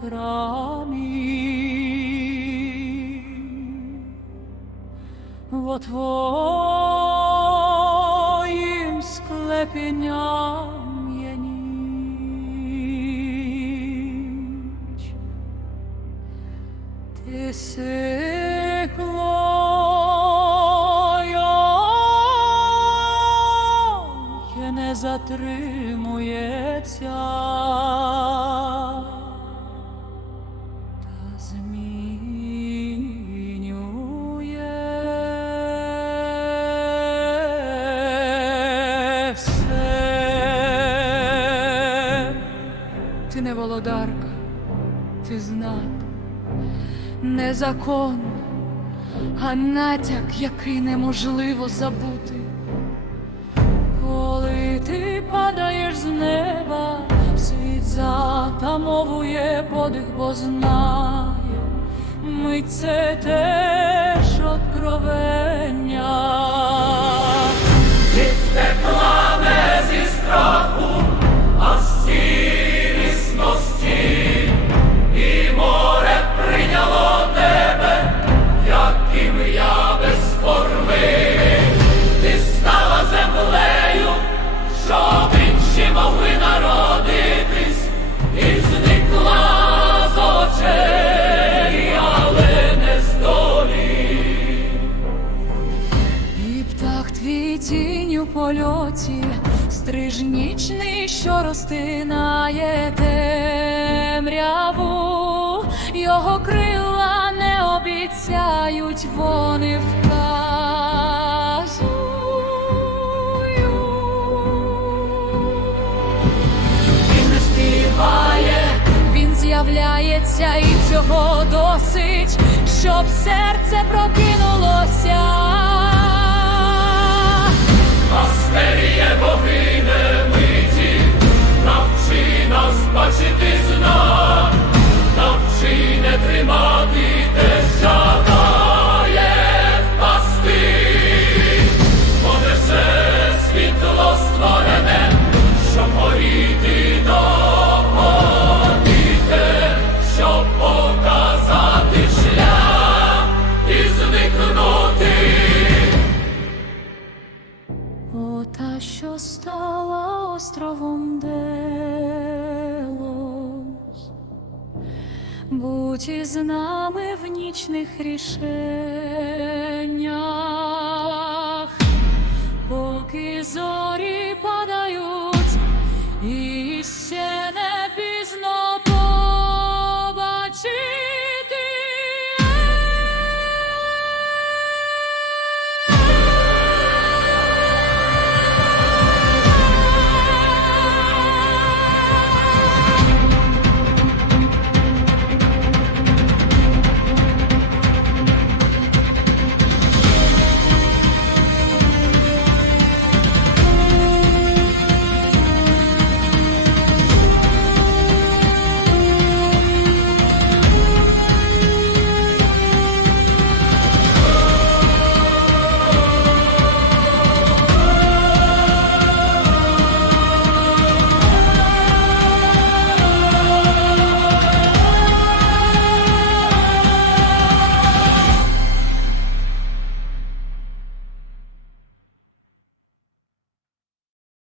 храмі. Во твоїм склепінням є ніч. Ти не затримується. Не володарка, ти знак, не закон, а натяк, який неможливо забути. Коли ти падаєш з неба, світ затамовує подих, бо знає, ми це теж откровення. Птах твій тінь у польоті, стрижнічний, що розтинає темряву, його крила не обіцяють, вони вказують. Він з'являється, і цього досить, щоб серце прокинулося. О, та, що стала островом Делос, будь із нами в нічних рішеннях, поки зорі.